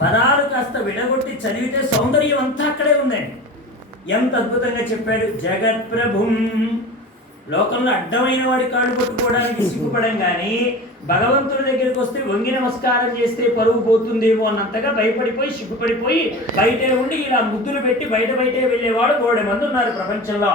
పదాలు కాస్త విడగొట్టి చదివితే సౌందర్యం అంతా అక్కడే ఉందండి. ఎంత అద్భుతంగా చెప్పాడు. జగత్ప్రభుం, లోకంలో అడ్డమైన వాడి కాళ్ళు పట్టుకోవడానికి సిగ్గుపడం కానీ భగవంతుడి దగ్గరికి వస్తే వంగి నమస్కారం చేస్తే పరువు పోతుందేమో అన్నంతగా భయపడిపోయి సిగ్గుపడిపోయి బయటే ఉండి ఇలా ముద్దులు పెట్టి బయటే వెళ్ళేవాడు 100 మంది ఉన్నారు ప్రపంచంలో.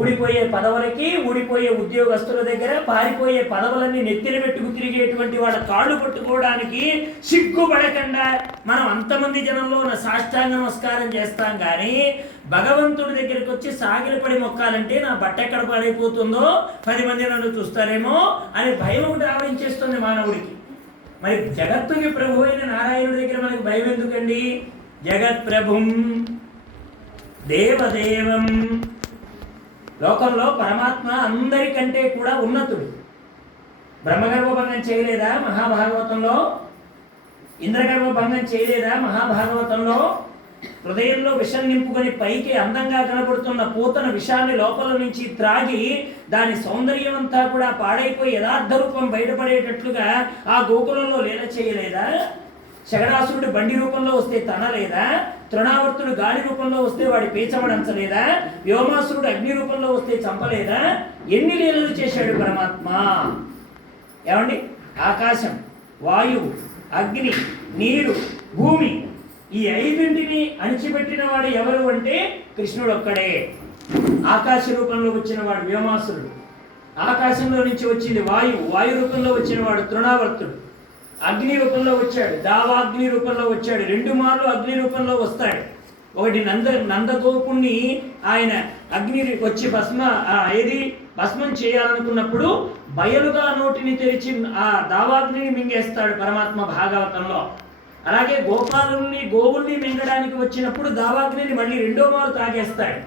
ఊడిపోయే పదవులకి, ఊడిపోయే ఉద్యోగస్తుల దగ్గర పారిపోయే పదవులన్నీ నెత్తిన పెట్టుకు తిరిగేటువంటి వాళ్ళ కాళ్ళు పట్టుకోవడానికి సిగ్గుపడకుండా మనం అంతమంది జనంలో ఉన్న సాష్టాంగ నమస్కారం చేస్తాం. కానీ భగవంతుడి దగ్గరికి వచ్చి సాగిలపడి మొక్కాలంటే నా బట్ట ఎక్కడ పాడైపోతుందో, 10 మంది నన్ను చూస్తారేమో అని భయం ఒకటి ఆవరించేస్తుంది మానవుడికి. మరి జగత్తుకి ప్రభు అయిన నారాయణుడి దగ్గర మనకు భయం ఎందుకండి? జగత్ప్రభుం దేవదేవం, లోకంలో పరమాత్మ అందరికంటే కూడా ఉన్నతుడు. బ్రహ్మగర్భభంగం చేయలేదా మహాభాగవతంలో? ఇంద్రగర్భభంగం చేయలేదా మహాభాగవతంలో? హృదయంలో విషం నింపుకొని పైకి అందంగా కనబడుతున్న పూతన విషాన్ని లోపల నుంచి త్రాగి దాని సౌందర్యం అంతా కూడా పాడైపోయి యథార్థ రూపం బయటపడేటట్లుగా ఆ గోకులంలో లీల చేయలేదా? శగడాసురుడు బండి రూపంలో వస్తే తనలేదా? తృణావర్తుడు గాలి రూపంలో వస్తే వాడి పేచమడంచలేదా? వ్యోమాసురుడు అగ్ని రూపంలో వస్తే చంపలేదా? ఎన్ని లీలలు చేశాడు పరమాత్మ. ఏమండి, ఆకాశం, వాయువు, అగ్ని, నీరు, భూమి, ఈ 5ంటిని అణిచిపెట్టిన వాడు ఎవరు అంటే కృష్ణుడు ఒక్కడే. ఆకాశ రూపంలో వచ్చిన వాడు వ్యోమాసురుడు, ఆకాశంలో నుంచి వచ్చింది వాయువు, వాయు రూపంలో వచ్చిన వాడు తృణావర్తుడు, అగ్ని రూపంలో వచ్చాడు, దావాగ్ని రూపంలో వచ్చాడు, 2 మార్లు అగ్ని రూపంలో వస్తాడు. ఒకటి నందగోపుణ్ణి ఆయన అగ్ని వచ్చి భస్మం చేయాలనుకున్నప్పుడు బయలుగా నోటిని తెరిచి ఆ దావాగ్నిని మింగేస్తాడు పరమాత్మ భాగవతంలో. అలాగే గోవుల్ని మింగడానికి వచ్చినప్పుడు దావాగ్నిని మళ్ళీ 2వ మారు తాగేస్తాడు.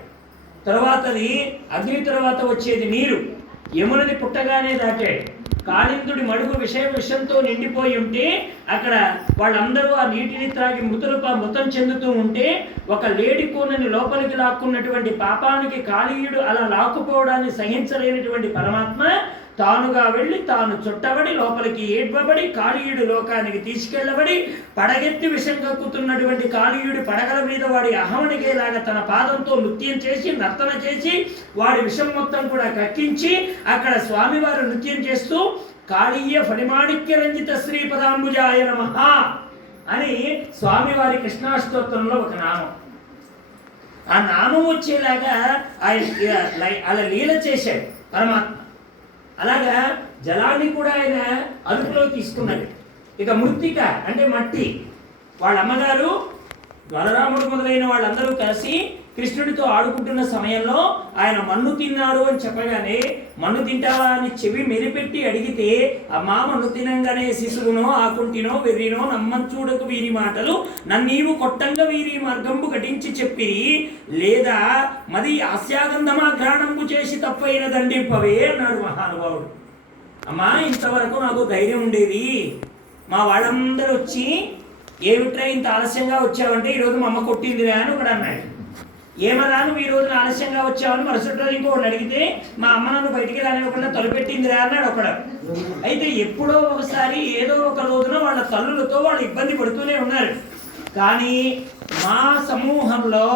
తర్వాతది అగ్ని తర్వాత వచ్చేది నీరు, యమునది పుట్టగానే దాటాడు. కాళిందుడి మడుగు విషంతో నిండిపోయి ఉంటే అక్కడ వాళ్ళందరూ ఆ నీటిని త్రాగి మృతం చెందుతూ ఉంటే ఒక లేడి కోనని లోపలికి లాక్కున్నటువంటి పాపానికి కాళీయుడు అలా లాక్కుపోవడాన్ని సహించలేనటువంటి పరమాత్మ తానుగా వెళ్ళి తాను చుట్టబడి లోపలికి ఏడ్వబడి కాళీయుడు లోకానికి తీసుకెళ్లబడి పడగెత్తి విషం కక్కుతున్నటువంటి కాళీయుడి పడగల మీద వాడి అహమనిగేలాగా తన పాదంతో నృత్యం చేసి నర్తన చేసి వాడి విషం మొత్తం కూడా కక్కించి అక్కడ స్వామివారు నృత్యం చేస్తూ కాళీయ ఫణిమాణిక్య రంజిత శ్రీపదాంబుజాయ నమః అని స్వామివారి కృష్ణాష్టోత్తరంలో ఒక నామం. ఆ నామం వచ్చేలాగా ఆయన అలా లీల చేశాడు పరమాత్మ. అలాగా జలాన్ని కూడా ఆయన అదుపులో తీసుకున్నాడు. ఇక మృత్తిక అంటే మట్టి, వాళ్ళ అమ్మగారు బలరాముడు మొదలైన వాళ్ళందరూ కలిసి కృష్ణుడితో ఆడుకుంటున్న సమయంలో ఆయన మన్ను తిన్నాడు అని చెప్పగానే మన్ను తింటావా అని చెవి మెరిపెట్టి అడిగితే అమ్మా మన్ను తినంగానే శిశువునో ఆకుంటినో వెర్రినో నమ్మంచూడకు వీరి మాటలు నన్నీవు కొట్టంగా వీరి మార్గంబు ఘటించి చెప్పి లేదా మది ఆస్యాగంధమా ఘ్రాణంబు చేసి తప్పైన దండింపవే అన్నాడు మహానుభావుడు. అమ్మా ఇంతవరకు నాకు ధైర్యం ఉండేది, మా వాళ్ళందరూ వచ్చి ఏమిట్రా ఇంత ఆలస్యంగా వచ్చావంటే ఈరోజు మా అమ్మ కొట్టిందిరా అని ఒకడు అన్నాడు. ఏమరా నువ్వు ఈ రోజున ఆలస్యంగా వచ్చావని మరుసటి రోజు ఇంకొకటి అడిగితే మా అమ్మ నన్ను బయటికి రానివ్వకుండా తలుపెట్టిందిరా అన్నాడు ఒకడు. అయితే ఎప్పుడో ఒకసారి ఏదో ఒక రోజున వాళ్ళ తల్లులతో వాళ్ళు ఇబ్బంది పడుతూనే ఉన్నారు. కానీ మా సమూహంలో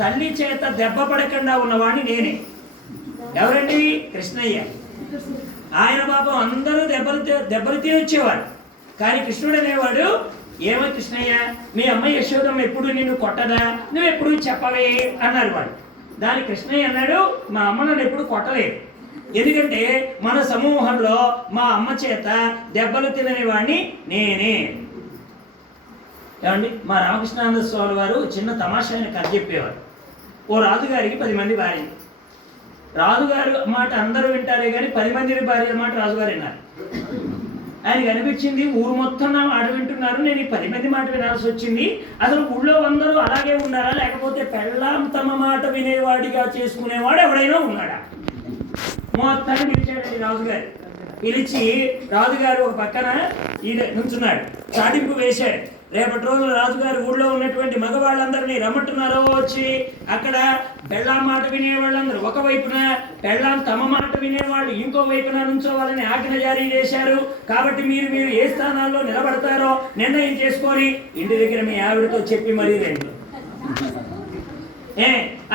తల్లి చేత దెబ్బ పడకుండా ఉన్నవాడిని నేనే. ఎవరండి? కృష్ణయ్య. ఆయన పాపం అందరూ దెబ్బలు తిని వచ్చేవాడు. కానీ కృష్ణుడు అనేవాడు, ఏమో కృష్ణయ్య మీ అమ్మ యశోదమ్మ ఎప్పుడు నిన్ను కొట్టదా, నువ్వు ఎప్పుడు చెప్పవే అన్నాడు వాడు. దాని కృష్ణయ్య అన్నాడు, మా అమ్మ నన్ను ఎప్పుడు కొట్టలేదు, ఎందుకంటే మన సమూహంలో మా అమ్మ చేత దెబ్బలు తినని వాడిని నేనే. ఏమండి, మా రామకృష్ణానంద స్వామి వారు చిన్న తమాషా కథ చెప్పేవారు. ఓ రాజుగారికి 10 మంది భార్యలు. రాజుగారు మాట అందరూ వింటారే కానీ 10 మంది భార్యల మాట రాజుగారు విన్నారు. ఆయనకి అనిపించింది ఊరు మొత్తం నా మాట వింటున్నారు, నేను ఈ 10 మంది మాట వినాల్సి వచ్చింది, అసలు ఊళ్ళో అందరూ అలాగే ఉన్నారా లేకపోతే పెళ్ళాం తమ మాట వినేవాడిగా చేసుకునేవాడు ఎవడైనా ఉన్నాడా? మొత్తాన్ని పిలిచాడండి రాజుగారు. పిలిచి రాజుగారు ఒక పక్కన ఈయన నుంచున్నాడు, చాటింపు వేశాడు. రేపటి రోజు రాజుగారి ఊళ్ళో ఉన్నటువంటి మగవాళ్ళందరినీ రమ్మంటున్నారో వచ్చి అక్కడ పెళ్ళాం మాట వినేవాళ్ళందరూ ఒకవైపున, పెళ్ళాం తమ మాట వినేవాళ్ళు ఇంకో వైపున నుంచోవాలని ఆజ్ఞ జారీ చేశారు. కాబట్టి మీరు ఏ స్థానాల్లో నిలబడతారో నిర్ణయం చేసుకొని ఇంటి దగ్గర మీ ఆవిడతో చెప్పి మరీ రండి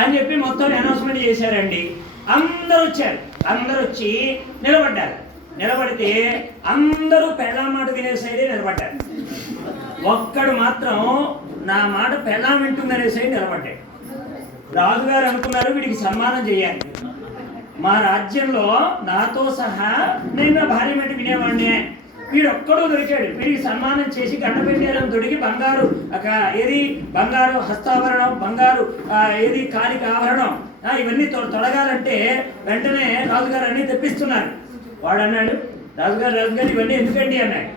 అని చెప్పి మొత్తం అనౌన్స్మెంట్ చేశారండి. అందరూ వచ్చారు. అందరూ వచ్చి నిలబడ్డారు. నిలబడితే అందరూ పెళ్ళాం మాట వినే సైడే నిలబడ్డారు. ఒక్కడు మాత్రం నా మాట పెళ్ళాం వింటుందనే సైడ్ నిలబడ్డాడు. రాజుగారు అనుకున్నారు వీడికి సన్మానం చేయాలి. మా రాజ్యంలో నాతో సహా నేను నా భార్య మాట వినేవాడిని, వీడు ఒక్కడూ దొరికాడు. వీడికి సన్మానం చేసి గంట పెట్టారని దొరికి బంగారు బంగారు హస్తాభరణం, బంగారు కాలిక ఆభరణం ఇవన్నీ తొడగాలంటే వెంటనే రాజుగారు అన్నీ తెప్పిస్తున్నారు. వాడు అన్నాడు, రాజుగారు ఇవన్నీ ఎందుకండి అన్నాడు.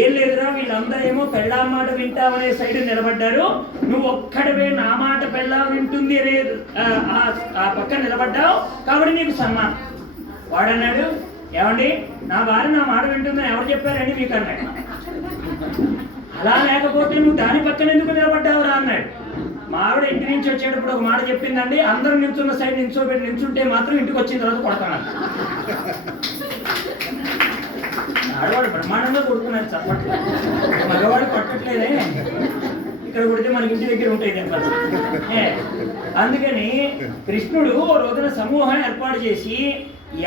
ఏం లేదురా, వీళ్ళందరూ ఏమో పెళ్ళాం మాట వింటామనే సైడ్ నిలబడ్డారు, నువ్వు ఒక్కడవే నా మాట పెళ్ళాం వింటుంది అనే ఆ పక్క నిలబడ్డావు, కాబట్టి నీకు సన్మానం. వాడన్నాడు, ఏమండి నా భార్య నా మాట వింటుందని ఎవరు చెప్పారండి మీకు అన్నాడు. అలా లేకపోతే నువ్వు దాని పక్కన ఎందుకు నిలబడ్డావురా అన్నాడు. మా ఆవిడ ఇంటి నుంచి వచ్చేటప్పుడు ఒక మాట చెప్పిందండి, అందరూ నిల్చున్న సైడ్ నిల్చుంటే మాత్రం ఇంటికి వచ్చిన తర్వాత కొడతాను. ఆడవాడు బ్రహ్మాండంగా కొడుతున్నారు, చప్పట్లు. మగవాడు కొట్టట్లేదే, ఇక్కడ కొడితే మనకి ఇంటి దగ్గర ఉంటాయి దెబ్బలు. అందుకని కృష్ణుడు ఓ రోజున సమూహం ఏర్పాటు చేసి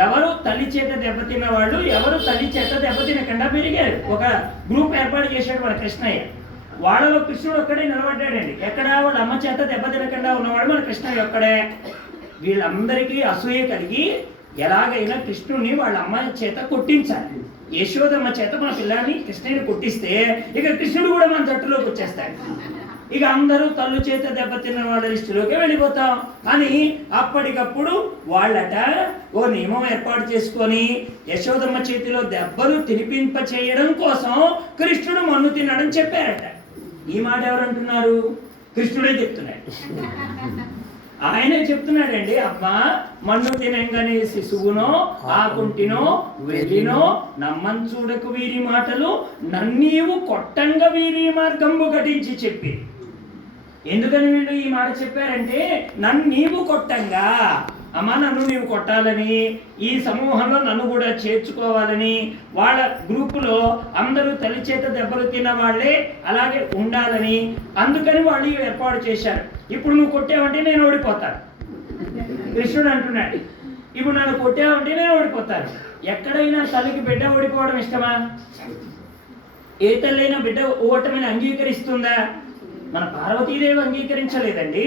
ఎవరు తల్లి చేత దెబ్బతిన్న వాళ్ళు, ఎవరు తల్లి చేత దెబ్బతినకుండా పెరిగారు. ఒక గ్రూప్ ఏర్పాటు చేశాడు మన కృష్ణయ్య. వాళ్ళలో కృష్ణుడు ఒక్కడే నిలబడ్డాడండి. ఎక్కడ వాళ్ళ అమ్మ చేత దెబ్బతినకుండా ఉన్నవాడు మన కృష్ణయ్య ఒక్కడే. వీళ్ళందరికీ అసూయ కలిగి ఎలాగైనా కృష్ణుడిని వాళ్ళ అమ్మ చేత కొట్టించాలి. యశోదమ్మ చేత మన పిల్లాన్ని కృష్ణుని కొట్టిస్తే ఇక కృష్ణుడు కూడా మన జట్టులోకి వచ్చేస్తాడు. ఇక అందరూ తల్లు చేత దెబ్బతిన్న వాళ్ళ లిస్టులోకి వెళ్ళిపోతాం అని అప్పటికప్పుడు వాళ్ళట ఓ నియమం ఏర్పాటు చేసుకొని యశోదమ్మ చేతిలో దెబ్బలు తినిపింప చేయడం కోసం కృష్ణుడు మన్ను తినడం చెప్పారట. ఈ మాట ఎవరంటున్నారు? కృష్ణుడే చెప్తున్నాడు. ఆయనే చెప్తున్నాడండి, అమ్మా మన్ను తినంగానే శిశువునో ఆకుంటినో వెళ్ళినో నమ్మంచూడకు వీరి మాటలు నన్నీవు కొట్టంగా వీరి మార్గంబు ఘటించి చెప్పి. ఎందుకని వీళ్ళు ఈ మాట చెప్పారంటే నీవు కొట్టంగా, అమ్మ నన్ను నీవు కొట్టాలని, ఈ సమూహంలో నన్ను కూడా చేర్చుకోవాలని, వాళ్ళ గ్రూపులో అందరూ తల్లి చేత దెబ్బలు తిన్న వాళ్ళే అలాగే ఉండాలని, అందుకని వాళ్ళు ఏర్పాటు చేశారు. ఇప్పుడు నువ్వు కొట్టావంటే నేను ఓడిపోతాను. కృష్ణుడు అంటున్నాడు, ఇప్పుడు నన్ను కొట్టావంటే నేను ఓడిపోతాను. ఎక్కడైనా తల్లికి బిడ్డ ఓడిపోవడం ఇష్టమా? ఏ తల్లైనా బిడ్డ ఓటమిని అంగీకరిస్తుందా? మన పార్వతీదేవి అంగీకరించలేదండి.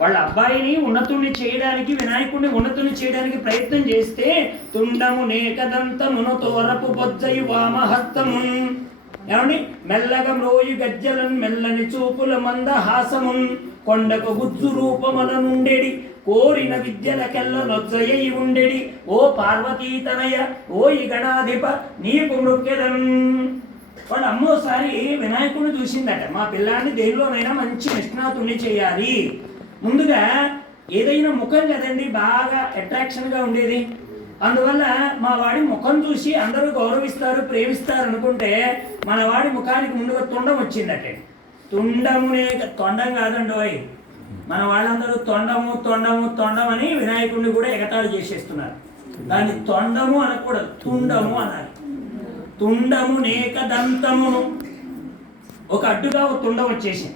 వాళ్ళ అబ్బాయిని ఉన్నతుణ్ణి చేయడానికి, వినాయకుడిని ఉన్నతుణ్ణి చేయడానికి ప్రయత్నం చేస్తే తుండము నేకదంతమును తోరపు బొజ్జయు వామహస్తము, ఏమండి మెల్లగా మ్రోయు గజ్జలను మెల్లని చూపుల మంద హాసమున్ కొండకు గుజ్జు రూపముల నుండెడి కోరిన విద్యలకెల్ల నొజ్జయ్యి ఉండెడి ఓ పార్వతీతనయ ఓ ఈ గణాధిప నీకు మృక్కెదన్. వాళ్ళ అమ్మోసారి వినాయకుడిని చూసిందట, మా పిల్లాన్ని దేనిలోనైనా మంచి నిష్ణాతుణ్ణి చేయాలి. ముందుగా ఏదైనా ముఖం కదండి బాగా అట్రాక్షన్గా ఉండేది, అందువల్ల మా వాడి ముఖం చూసి అందరూ గౌరవిస్తారు, ప్రేమిస్తారు అనుకుంటే మన వాడి ముఖానికి ముందుగా తుండం వచ్చిందట. తుండమునే తొండం కాదండోయ్, మన వాళ్ళందరూ తొండము తొండము తొండం అని వినాయకుడిని కూడా ఎగతాళి చేసేస్తున్నారు. దాన్ని తొండము అనకూడదు, తుండము అనాలి. తుండము నేకదంతమును, ఒక అడ్డుగా ఒక తుండం వచ్చేసింది.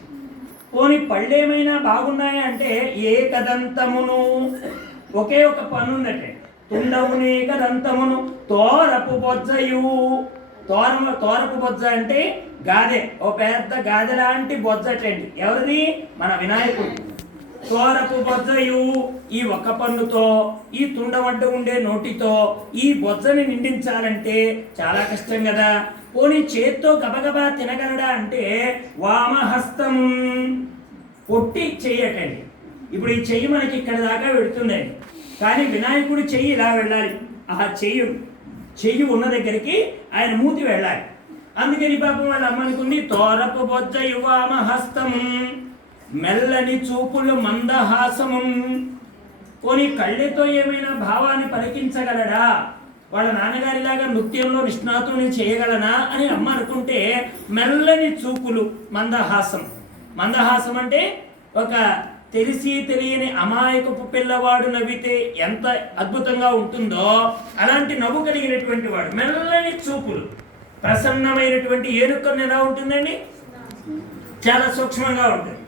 పోనీ పళ్ళేమైనా బాగున్నాయా అంటే ఏకదంతమును, ఒకే ఒక పన్ను ఉందట. తుండము నేకదంతమును తోరపు బొజ్జయు, తోరపు బొజ్జ అంటే గాదె, ఓ పెద్ద గాదె లాంటి బొజ్జటండి. ఎవరిది? మన వినాయకుడు. తోరపు బొజ్జయు, ఈ ఒక్క పన్నుతో, ఈ తుండవడ్డ ఉండే నోటితో ఈ బొజ్జని నిండించాలంటే చాలా కష్టం కదా. పోనీ చేత్తో గబగబా తినగలడా అంటే వామహస్తం, పొట్టి చెయ్యటండి. ఇప్పుడు ఈ చెయ్యి మనకి ఇక్కడ దాకా పెడుతుందండి, కానీ వినాయకుడి చెయ్యి ఇలా వెళ్ళాలి. ఆ చెయ్యి ఉన్న దగ్గరికి ఆయన మూతి వెళ్ళాలి. అందుకని పాపం వాళ్ళ అమ్మనుకుంది తోరపు బొజ్జయు వామహస్తము మెల్లని చూపులు మందహాసము. పోనీ కళ్ళెతో ఏమైనా భావాన్ని పలికించగలడా వాళ్ళ నాన్నగారిలాగా నృత్యంలో నిష్ణాతుని చేయగలనా అని అమ్మ అనుకుంటే, మెల్లని చూపులు, మందహాసం. మందహాసం అంటే ఒక తెలిసి తెలియని అమాయకపు పిల్లవాడు నవ్వితే ఎంత అద్భుతంగా ఉంటుందో అలాంటి నవ్వు కలిగినటువంటి వాడు. మెల్లని చూపులు, ప్రసన్నమైనటువంటి ఏనుకన్ను ఎలా ఉంటుందండి, చాలా సూక్ష్మంగా ఉంటుంది.